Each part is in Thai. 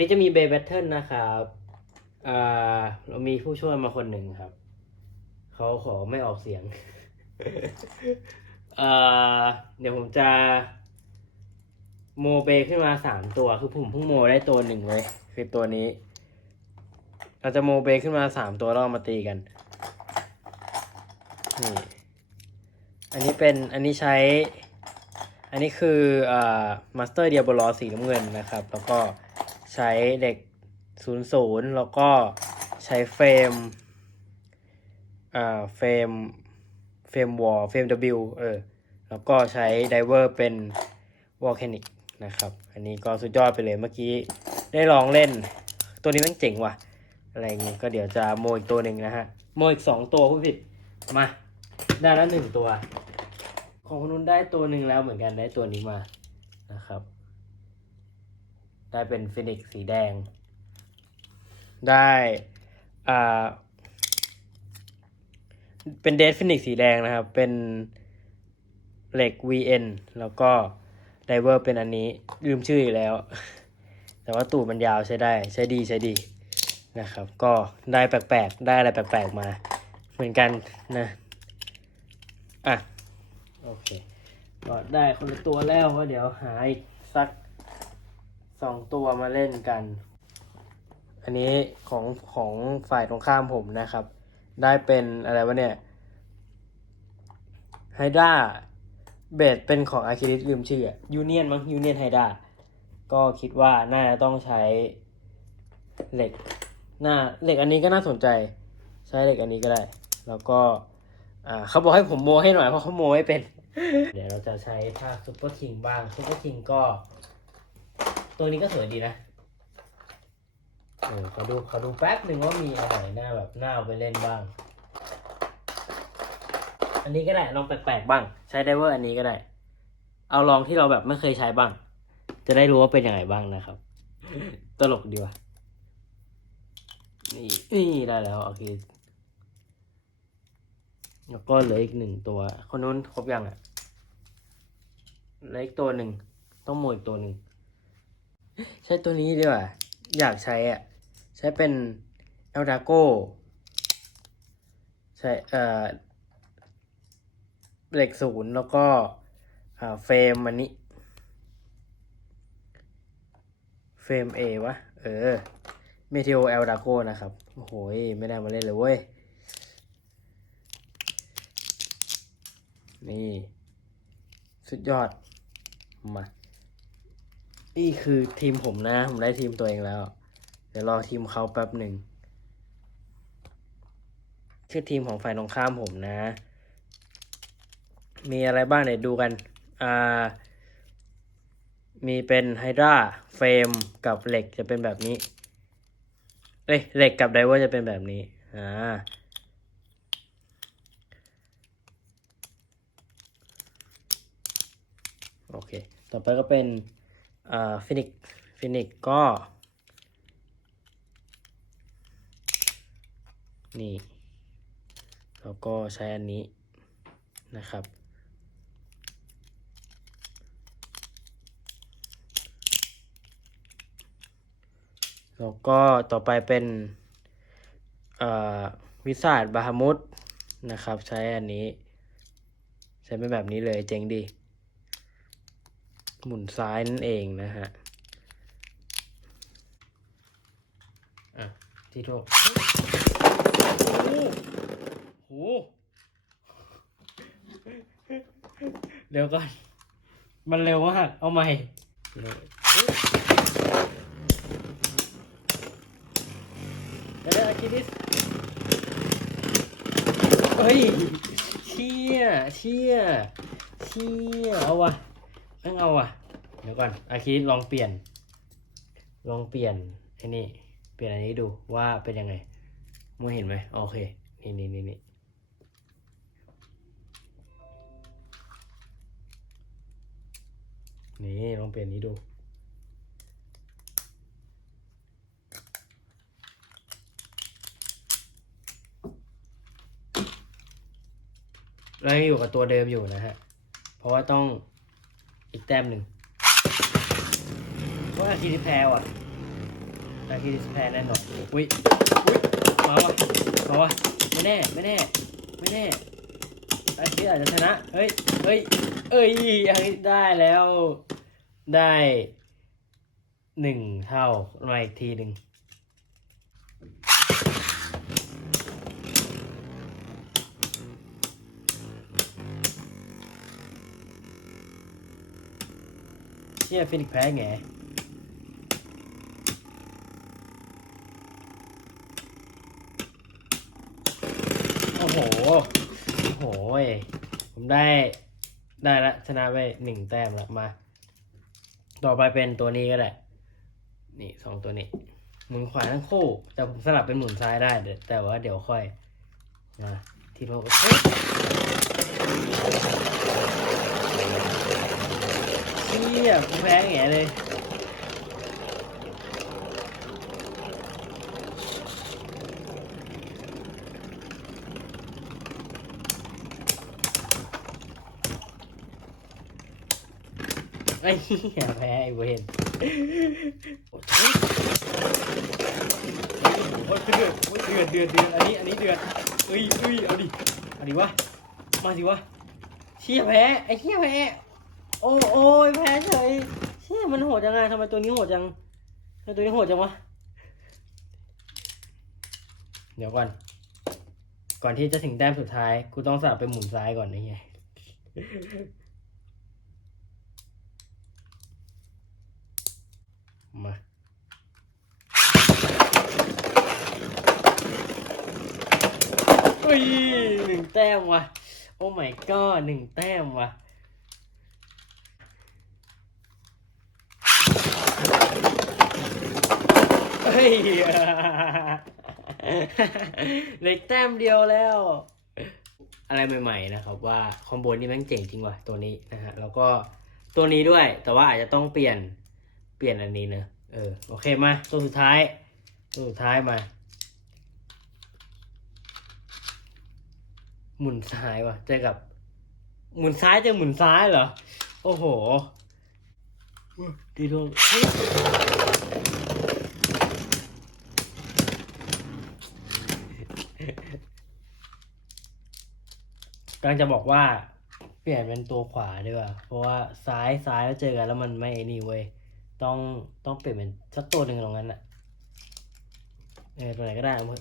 นี้จะมีเบย์แบทเทิลนะครับอ่าเรามีผู้ช่วยมาคนหนึ่งครับ เขาขอไม่ออกเสียงเอ่อเดี๋ยวผมจะ โมเบขึ้นมาสามตัว คือผมเพิ่งโมได้ตัวหนึ่งไว้คือตัวนี้ เราจะโมเบขึ้นมาสามตัวแล้วเอามาตีกัน นี่ อันนี้เป็น อันนี้ใช้ อันนี้คืออ่ามาสเตอร์เดียบลอสีน้ำเงินนะครับ แล้วก็ ใช้เหล็กศูนย์ศูนย์แล้วก็ใช้เฟรมอ่าเฟรมเฟรมวอลเฟรม W เออ แล้วก็ใช้ไดเวอร์เป็นวอลแคนิกนะครับ อันนี้ก็สุดยอดไปเลยเมื่อกี้ได้ลองเล่น ตัวนี้มันเจ๋งว่ะ อะไรอย่างงี้ยก็เดี๋ยวจะโมอีกตัวหนึ่งนะฮะ โมอีกสองตัวผู้ผิด มา ได้แล้วหนึ่งตัว ของคนนู้นได้ตัวหนึ่งแล้วเหมือนกันได้ตัวนี้มานะครับ ได้เป็นฟินิกซ์สีแดง ได้อ่าเป็นเด f ฟินิกสีแดงนะครับ เป็นเหล็ก VN แล้วก็ไดเวอร์เป็นอันนี้ ลืมชื่ออีกแล้ว แต่ว่าตูดมันยาวใช้ได้ ใช้ดีใช้ดีนะครับ ก็ได้แปลกๆ ได้อะไรแปลกๆมา เหมือนกันนะ อะ โอเค ก็ได้คนละตัวแล้วก็เดี๋ยวหาอีกสัก สองตัวมาเล่นกัน อันนี้ของของฝ่ายตรงข้ามผมนะครับ ได้เป็นอะไรวะเนี่ยไฮด้าเบสเป็นของอาคิริสลืมชื่อยูเนียนมั้งยูเนียนไฮด้าก็คิดว่าน่าจะต้องใช้เหล็กหน้าเหล็กอันนี้ก็น่าสนใจ ใช้เหล็กอันนี้ก็ได้ แล้วก็อ่าเขาบอกให้ผมโมให้หน่อยเพราะเขาโมไม่เป็น เดี๋ยวเราจะใช้ท่าซุปเปอร์คิงบ้างซุปเปอร์คิงก็ ตัวนี้ก็สวยดีนะเออขอดูขอดูแป๊บหนึ่งว่ามีอะไรหน้าแบบหน้าเอาไปเล่นบ้าง อันนี้ก็ได้ลองแปลกๆบ้าง ใช้ไดเวอร์อันนี้ก็ได้ เอาลองที่เราแบบไม่เคยใช้บ้าง จะได้รู้ว่าเป็นยังไงบ้างนะครับ ตลกดีว่ะนี่นี่ได้แล้วโอเคแล้วก็เหลืออีกหนึ่งตัว คนนู้นครบยังอะเหลืออีกตัวหนึ่งต้องโมยอีกตัวหนึ่ง ใช้ตัวนี้ดีกว่า อยากใช้อะ ใช้เป็นเอลดาโกใช้เอ่อเหล็กศูนย์แล้วก็เฟรมอันนี้เฟรมเอวะ เออเมทิโอเอลดาโกนะครับ โอ้โหไม่ได้มาเล่นเลยเว้ย นี่ สุดยอด มา นี่คือทีมผมนะ ผมได้ทีมตัวเองแล้ว เดี๋ยวรอทีมเขาแป๊บหนึ่งคือทีมของฝ่ายตรงข้ามผมนะ มีอะไรบ้างเดี๋ยวดูกัน อ่า มีเป็นไฮดราเฟรมกับเหล็กจะเป็นแบบนี้ เอ้ยเหล็กกับไดเวอร์จะเป็นแบบนี้ อ่าโอเค ต่อไปก็เป็น อ่าฟินิกฟินิกก็ นี่ แล้วก็ใช้อันนี้นะครับ แล้วก็ต่อไปเป็นอ่าวิสาดบาฮามุดนะครับ ใช้อันนี้ ใช้เป็นแบบนี้เลยเจ๋งดี หมุนซ้ายนั่นเองนะฮะอะที่โทษโอ้โหเดี๋ยวก่อน มันเร็วมาก เอาใหม่เดี๋ยวอาคิดิสเฮ้ยเชี่ยเชี่ยเชี่ยเอาวะต้องเอาอะ เดี๋ยวก่อนอาคิดลองเปลี่ยน ลองเปลี่ยนไอ้นี่ เปลี่ยนอันนี้ดูว่าเป็นยังไงมัวเห็นไหมโอเค นี่นี่นี่นี่นี่ลองเปลี่ยนนี้ดูแล้วยังอยู่กับตัวเดิมอยู่นะฮะ เพราะว่าต้องอีกแต้มหนึ่ง เพราะอาคีที่แพ้ว่ะได้ที่ดิสแพนแน่นอนอุ้ยอุ้ยมาวะมาวะไม่แน่ไม่แน่ไม่แน่อาชีพอาจจะชนะเฮ้ยเฮ้ยเอ้ยยังได้แล้ว ได้หนึ่งเท่ามาอีกทีหนึ่งเชี่ยฟินิกแพ้ไง โอ้โห โอ้โหยผมได้ ได้ละชนะไปหนึ่งแต้มละมา ต่อไปเป็นตัวนี้ก็ได้ นี่สองตัวนี้ หมุนขวาทั้งคู่ แต่ผมสลับเป็นหมุนซ้ายได้แต่ว่าเดี๋ยวค่อย มาทีโลเฮ้ยเชี่ยผมแพ้แง่เลย อ้เหี้ยแพ้ไอ้เวนโอ้ยเดือดโอ้ยเดือดเดือดเดือดอันนี้อันนี้เดือดเอ้ยเอ้ยเอาดิเอาดิวะมาสิวะเชี่ยแพ้ไอ้เชี่ยแพ้โอ้โอ้ยแพ้เฉยเชี่ยมันโหดจังไงทำไมตัวนี้โหดจังทำไมตัวนี้โหดจังวะเดี๋ยวก่อน ก่อนที่จะถึงแต้มสุดท้ายกูต้องสลับไปหมุนซ้ายก่อนนะเฮีย มาเฮ้ยหนึ่งแต้มว่ะ โอ้ my god หนึ่งแต้มว่ะเฮ้ยเหล็กแต้มเดียวแล้ว อะไรใหม่ๆนะครับว่าคอมโบนี่แม่งเจ๋งจริงว่ะตัวนี้นะฮะแล้วก็ตัวนี้ด้วยแต่ว่าอาจจะต้องเปลี่ยน เปลี่ยนอันนี้เนอะเออโอเคมาตัวสุดท้าย ตัวสุดท้ายมา หมุนซ้ายวะเจอกับ หมุนซ้ายเจอหมุนซ้ายเหรอ โอ้โหดีโดนกำลังจะบอกว่า เปลี่ยนเป็นตัวขวาดีกว่า เพราะว่าซ้ายซ้ายแล้วเจอกันแล้วมันไม่ไอ้นี่เว้ย ต้องต้องเปลี่ยนเป็นสักตัวหนึ่งตรงนั้นอะเออตัวไหนก็ได้เอามือ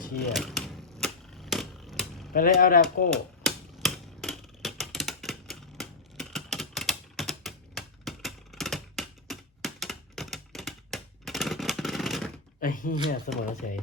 เชี่ยไปเลยเอาดาโก้ไอ้เหี้ยเสมอเฉย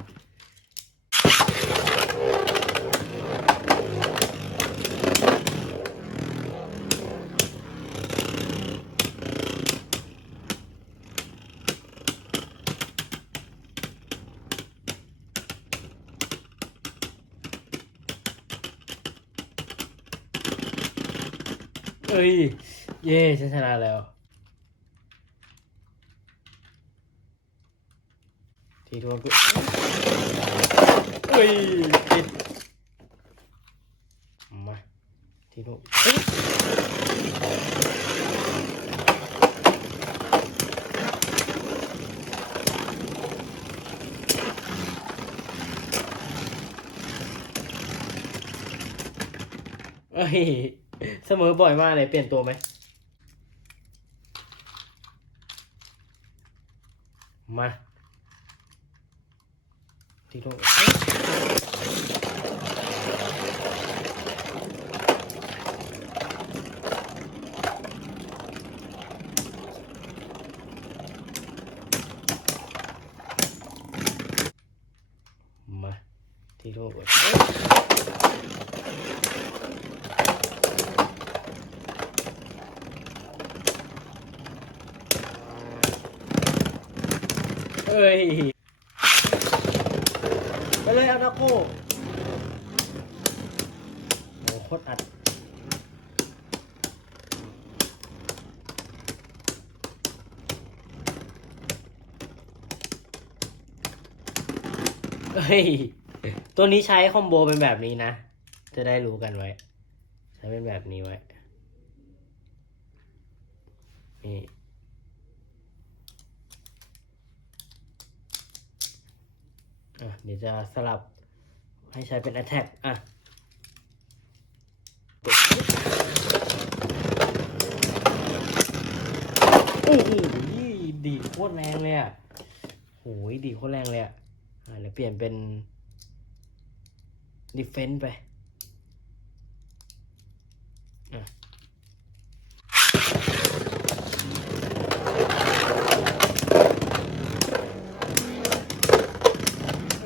เอ้ย เย่ฉันชนะแล้ว ทีทวนกูเอ้ยผิดมาทีทวนเฮ้ยเอ้ย เสมอบ่อยมากเลยเปลี่ยนตัวไหมมาทีโลมาทีโล เอ้ย ไปเลยเอานาโก้โอ้โคตรอัด เฮ้ย ตัวนี้ใช้คอมโบเป็นแบบนี้นะ จะได้รู้กันไว้ ใช้เป็นแบบนี้ไว้ นี่ อะเดี๋ยวจะสลับให้ใช้เป็น attack อะโอ้โหดีโคตรแรงเลยอะโอ้ยดีโคตรแรงเลยอะอะเดี๋ยวเปลี่ยนเป็น defense ไป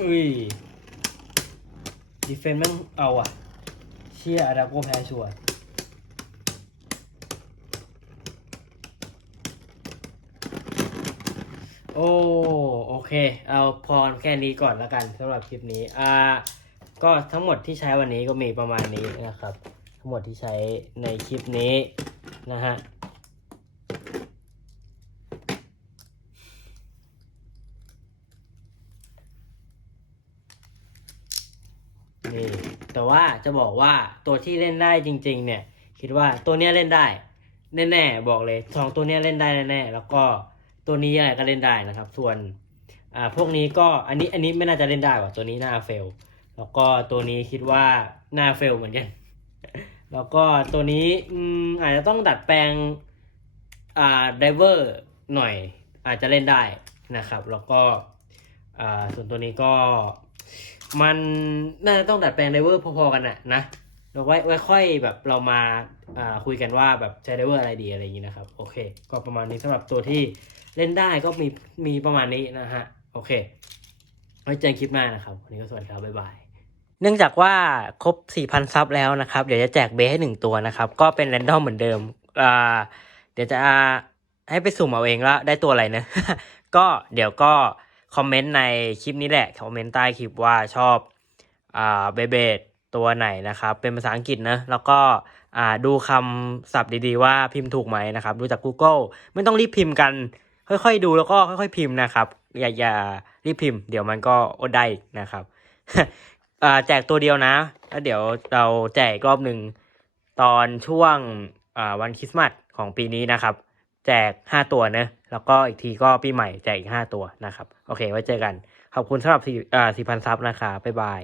อุ้ย defense แม่งเอาอะ เชี่ยอาดาโกแพ้ชัวร์โอ้โอเค เอาพอแค่นี้ก่อนล้วกันสำหรับคลิปนี้ อ่า ก็ทั้งหมดที่ใช้วันนี้ก็มีประมาณนี้นะครับ ทั้งหมดที่ใช้ในคลิปนี้นะฮะ นี่ แต่ว่าจะบอกว่าตัวที่เล่นได้จริง ๆ เนี่ย คิดว่าตัวเนี้ยเล่นได้แน่ๆบอกเลยสองตัวเนี้ยเล่นได้แน่ๆแล้วก็ตัวนี้อะไรก็เล่นได้นะครับ ส่วนอ่าพวกนี้ก็อันนี้อันนี้ไม่น่าจะเล่นได้ว่ะตัวนี้น่าเฟลแล้วก็ตัวนี้คิดว่าน่าเฟลเหมือนกัน แล้วก็ตัวนี้อืมอาจจะต้องดัดแปลงอ่าไดเวอร์หน่อยอาจจะเล่นได้นะครับ แล้วก็อ่าส่วนตัวนี้ก็ มันน่าจะต้องดัดแปลงไดเวอร์พอๆกันนะนะเราไว้ไว้ค่อยแบบเรามาอ่าคุยกันว่าแบบใช้ไดเวอร์อะไรดีอะไรอย่างนี้นะครับ โอเค ก็ประมาณนี้สำหรับตัวที่เล่นได้ก็มีมีประมาณนี้นะฮะ โอเค ไว้เจอกันคลิปหน้านะครับ วันนี้ก็สวัสดีครับบ๊ายบายเนื่องจากว่าครบ 4,000 ซับแล้วนะครับ เดี๋ยวจะแจกเบสให้หนึ่งตัวนะครับ ก็เป็นแรนดอมเหมือนเดิมอ่าเดี๋ยวจะให้ไปสุ่มเอาเองแล้วได้ตัวอะไรนะ ก็เดี๋ยวก็ คอมเมนต์ในคลิปนี้แหละคอมเมนต์ใต้คลิปว่าชอบอ่าเบเบดตัวไหนนะครับ เป็นภาษาอังกฤษนะแล้วก็อ่าดูคำศัพท์ดีๆว่าพิมพ์ถูกไหมนะครับ ดูจาก Google ไม่ต้องรีบพิมพ์กัน ค่อยๆดูแล้วก็ค่อยๆพิมพ์นะครับอย่าอย่ารีบพิมพ์ เดี๋ยวมันก็อดได้นะครับอ่าแจกตัวเดียวนะแล้วเดี๋ยวเราแจกอีกรอบหนึ่งตอนช่วงอ่าวันคริสต์มาสของปีนี้นะครับ แจก 5 ตัวนะแล้วก็อีกทีก็ปีใหม่แจกอีก 5 ตัวนะครับ โอเค ไว้เจอกัน ขอบคุณสำหรับสี่พันซับนะครับบ๊ายบาย